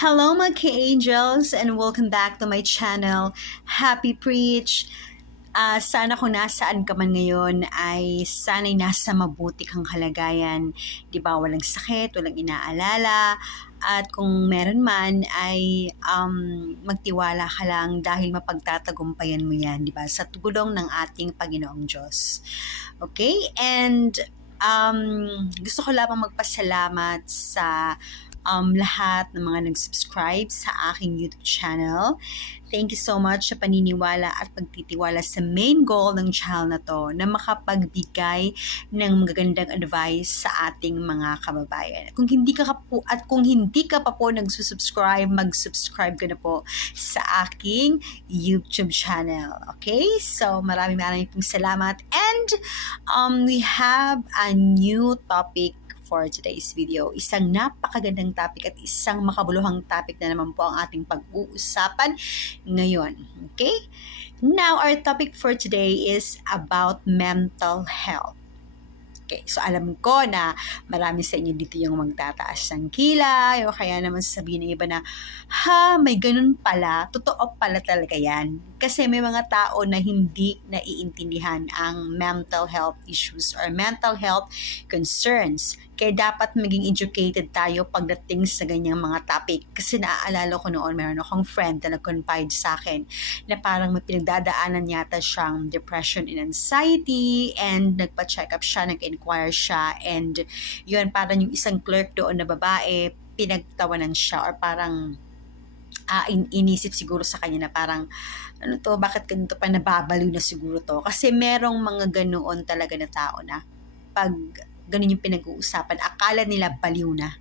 Hello mga ka-angels and welcome back to my channel, Happy Preach. Sana kung nasaan ka man ngayon ay sana'y nasa mabuti kang kalagayan. Di ba, walang sakit, walang inaalala. At kung meron man ay magtiwala ka lang dahil mapagtatagumpayan mo yan, di ba? Sa tulong ng ating Panginoong Diyos. Okay? And gusto ko lamang magpasalamat sa lahat ng mga nag-subscribe sa aking YouTube channel. Thank you so much sa paniniwala at pagtitiwala sa main goal ng channel na to na makapagbigay ng magagandang advice sa ating mga kababayan. Kung hindi ka pa po nagsusubscribe, mag-subscribe ka na po sa aking YouTube channel. Okay? So, maraming pong salamat. And we have a new topic for today's video. Isang napakagandang topic at isang makabuluhang topic na naman po ang ating pag-uusapan ngayon. Okay? Now, our topic for today is about mental health. Okay, so alam ko na marami sa inyo dito yung magtataas ng kilay o kaya naman sabihin ng iba na, may ganun pala, totoo pala talaga yan. Kasi may mga tao na hindi naiintindihan ang mental health issues or mental health concerns. Kaya dapat maging educated tayo pagdating sa ganyang mga topic. Kasi naaalala ko noon, meron akong friend na nag-confide sa akin na parang may pinagdadaanan yata siyang depression and anxiety and nagpa-check up siya, nag-inquire siya and yun, parang yung isang clerk doon na babae, pinagtawanan siya or parang inisip siguro sa kanya na parang ano to, bakit ganito pa, nababaliw na siguro to. Kasi merong mga ganoon talaga na tao na pag ganun yung pinag-uusapan, akala nila baliw na.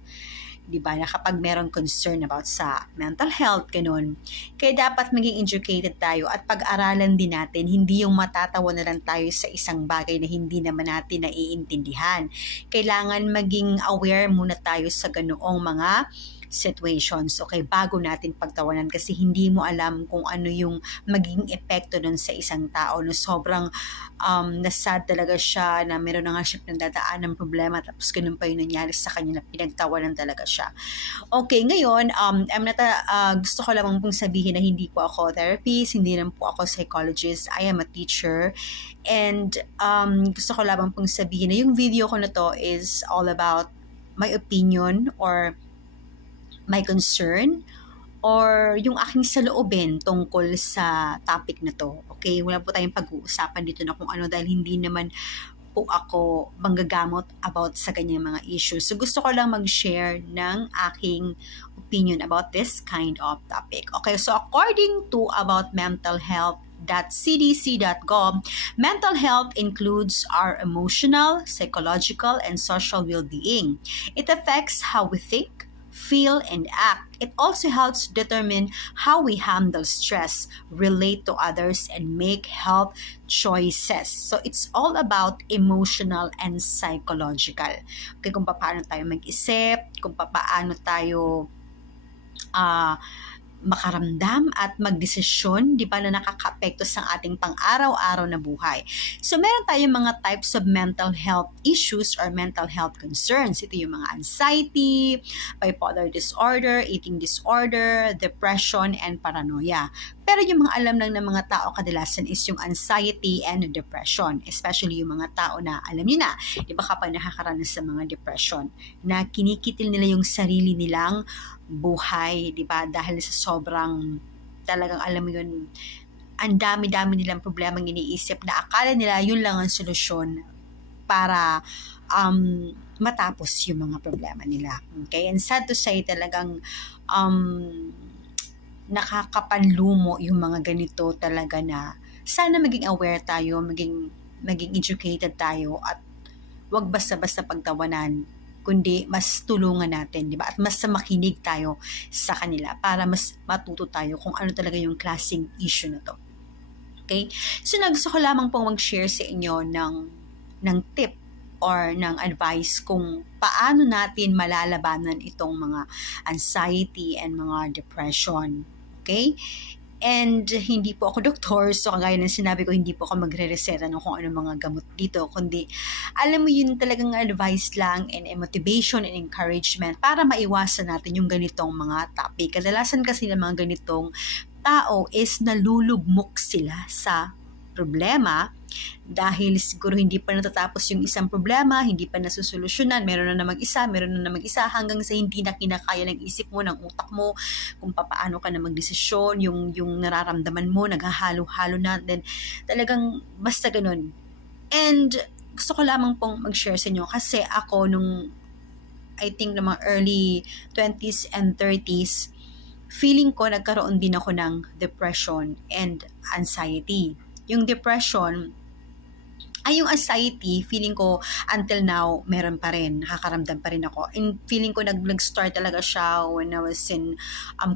Diba? Na kapag meron concern about sa mental health, ganun. Kaya dapat maging educated tayo at pag-aralan din natin, hindi yung matatawa na lang tayo sa isang bagay na hindi naman natin naiintindihan. Kailangan maging aware muna tayo sa ganoong mga situations, okay, bago natin pagtawanan kasi hindi mo alam kung ano yung magiging epekto nun sa isang tao na sobrang nasad talaga siya na meron na nga siya pinagdadaan ng problema tapos ganun pa yung nangyari sa kanya na pinagtawanan talaga siya. Okay, ngayon, gusto ko lamang pong sabihin na hindi po ako therapist, hindi naman po ako psychologist, I am a teacher and gusto ko lamang pong sabihin na yung video ko na to is all about my opinion or my concern or yung aking saloobin tungkol sa topic na to. Okay, wala po tayong pag-uusapan dito na kung ano dahil hindi naman po ako manggagamot about sa kanyang mga issues. So gusto ko lang mag-share ng aking opinion about this kind of topic. Okay, so according to about mental health .cdc.gov, mental health includes our emotional, psychological, and social well-being. It affects how we think, feel, and act. It also helps determine how we handle stress, relate to others, and make health choices. So it's all about emotional and psychological. Okay, kung paano tayo mag-isip, kung paano tayo makaramdam at magdesisyon, di ba, na nakaka-apekto sa ating pang-araw-araw na buhay. So, meron tayong mga types of mental health issues or mental health concerns. Ito yung mga anxiety, bipolar disorder, eating disorder, depression, and paranoia. Pero yung mga alam lang ng mga tao kadalasan is yung anxiety and depression. Especially yung mga tao na alam niyo na, di ba, kapag nakakaranas sa mga depression, na kinikitil nila yung sarili nilang buhay, di ba? Dahil sa sobrang talagang alam mo yun, ang dami-dami nilang problemang iniisip na akala nila yun lang ang solusyon para matapos yung mga problema nila. Okay? And sad to say talagang nakakapanlumo yung mga ganito talaga na sana maging aware tayo, maging educated tayo at wag basta-basta pagtawanan kundi mas tulungan natin, di ba? At mas makinig tayo sa kanila para mas matuto tayo kung ano talaga yung klaseng issue na to. Okay? So, gusto ko lamang pong mag-share sa inyo ng tip or ng advice kung paano natin malalabanan itong mga anxiety and mga depression. Okay? And hindi po ako doktor, so kagaya ng sinabi ko, hindi po ako magre-reseta ng kung ano mga gamot dito, kundi alam mo yun talagang advice lang and motivation and encouragement para maiwasan natin yung ganitong mga topic. Kadalasan kasi ng mga ganitong tao is nalulugmok sila sa problema dahil siguro hindi pa natatapos yung isang problema, hindi pa nasusolusyonan, meron na namang isa hanggang sa hindi na kinakaya ng isip mo, ng utak mo, kung paano ka na magdesisyon, yung nararamdaman mo, naghahalo-halo na, then talagang basta ganun. And gusto ko lamang pong mag-share sa inyo kasi ako nung I think na mga early 20s and 30s, feeling ko nagkaroon din ako ng depression and anxiety. Yung depression, yung anxiety, feeling ko until now, meron pa rin, nakakaramdam pa rin ako. And feeling ko nag-start talaga siya when I was in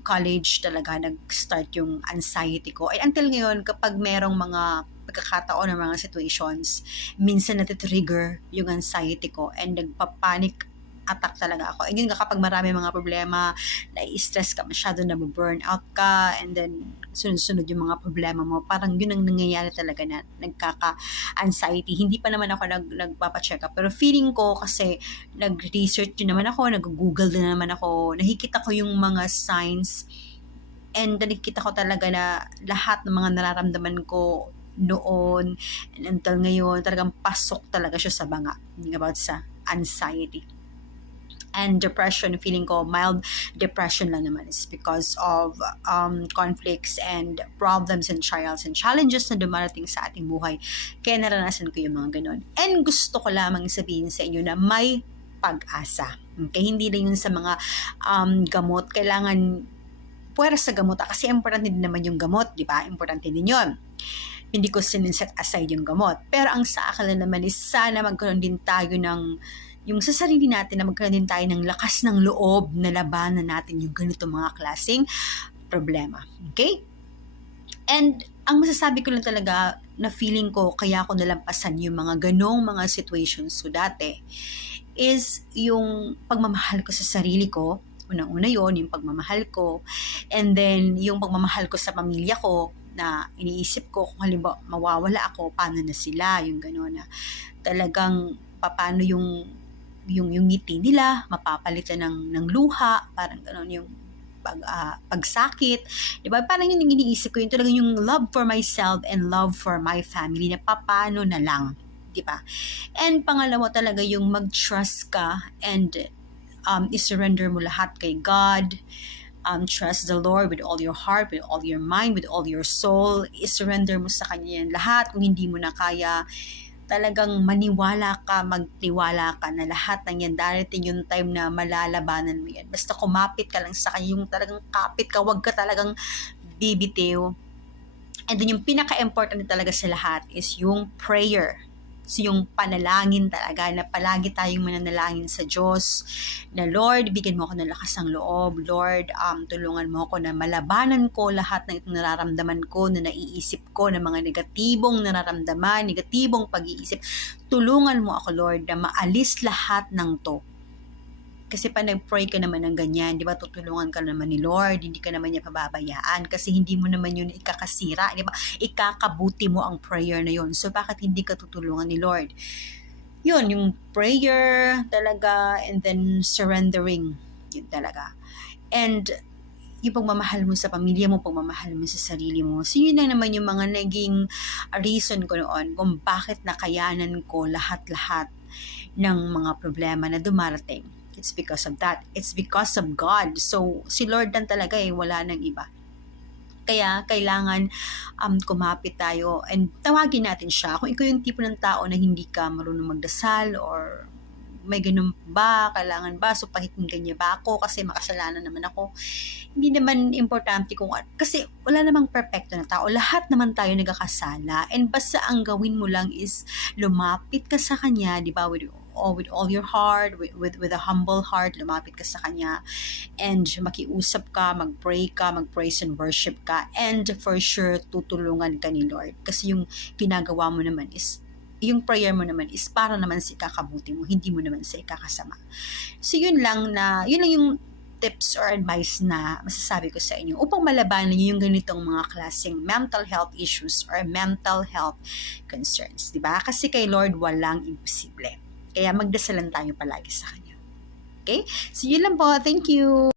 college talaga, nag-start yung anxiety ko. And until ngayon, kapag merong mga pagkakataon ng mga situations, minsan natitrigger yung anxiety ko and nagpa-panic attack talaga ako. And yun nga, kapag marami mga problema, nai-stress ka masyado, na-burn out ka, and then sunod-sunod yung mga problema mo. Parang yun ang nangyayari talaga na nagkaka-anxiety. Hindi pa naman ako nagpapacheck up. Pero feeling ko kasi nag-research din naman ako, nag-google din naman ako, nakikita ko yung mga signs and nakikita ko talaga na lahat ng mga nararamdaman ko noon and until ngayon, talagang pasok talaga siya sa banga about sa anxiety. And depression, feeling ko mild depression lang naman is because of conflicts and problems and trials and challenges na dumarating sa ating buhay. Kaya naranasan ko yung mga ganun. And gusto ko lamang sabihin sa inyo na may pag-asa. Okay? Hindi lang yun sa mga gamot. Kailangan puwera sa gamot kasi importante din naman yung gamot, di ba? Importante din yun. Hindi ko sininset aside yung gamot. Pero ang sa akin naman is sana magkaroon din tayo ng yung sa sarili natin na magkaroon din tayo ng lakas ng loob na labanan natin yung ganito mga klaseng problema. Okay? And ang masasabi ko lang talaga na feeling ko kaya ako nalampasan yung mga ganong mga situations ko dati is yung pagmamahal ko sa sarili ko. Unang-una yun, yung pagmamahal ko. And then yung pagmamahal ko sa pamilya ko na iniisip ko kung halimbawa mawawala ako, paano na sila, yung gano'n na talagang paano yung ngiti nila, mapapalitan ng luha, parang gano'n yung pagsakit. Diba? Parang yun yung iniisip ko, yun talagang yung love for myself and love for my family na paano na lang. Diba? And pangalawa talaga yung mag-trust ka and i-surrender mo lahat kay God. Trust the Lord with all your heart, with all your mind, with all your soul. I-surrender mo sa Kanya yan lahat. Kung hindi mo na kaya, talagang maniwala ka, magtiwala ka na lahat ng yan, darating yung time na malalabanan mo yan. Basta kumapit ka lang sa Kanya, yung talagang kapit ka, wag ka talagang bibitiw. And then yung pinaka-important talaga sa lahat is yung prayer. So yung panalangin talaga, na palagi tayong mananalangin sa Diyos, na Lord, bigyan mo ako ng lakas ng loob. Lord, tulungan mo ako na malabanan ko lahat ng itong nararamdaman ko, na naiisip ko, na mga negatibong nararamdaman, negatibong pag-iisip. Tulungan mo ako, Lord, na maalis lahat ng to. Kasi pa nag-pray ka naman ng ganyan, di ba, tutulungan ka naman ni Lord, hindi ka naman niya pababayaan kasi hindi mo naman yun ikakasira, di ba, ikakabuti mo ang prayer na yun. So bakit hindi ka tutulungan ni Lord? Yun, yung prayer talaga, and then surrendering, yun talaga. And yung pagmamahal mo sa pamilya mo, pagmamahal mo sa sarili mo. So yun lang naman yung mga naging reason ko noon kung bakit nakayanan ko lahat-lahat ng mga problema na dumarating. It's because of that. It's because of God. So, si Lord lang talaga wala nang iba. Kaya, kailangan kumapit tayo and tawagin natin siya. Kung ikaw yung tipo ng tao na hindi ka marunong magdasal or may ganun ba, kailangan ba, so pakikinggan niya ba ako kasi makasalanan naman ako. Hindi naman importante kasi wala namang perfecto na tao. Lahat naman tayo nagkakasala and basta ang gawin mo lang is lumapit ka sa Kanya, di ba, with all your heart, with a humble heart, lumapit ka sa Kanya and makiusap ka, mag-pray ka, mag-praise and worship ka, and for sure tutulungan ka ni Lord kasi yung ginagawa mo naman is yung prayer mo naman is para naman sa ikakabuti mo, hindi mo naman sa ikakasama. So yun lang yung tips or advice na masasabi ko sa inyo upang malabanan niyo yung ganitong mga klaseng mental health issues or mental health concerns, di ba? Kasi kay Lord walang imposible. Kaya magdasalan tayo palagi sa Kanya. Okay? So yun lang po. Thank you.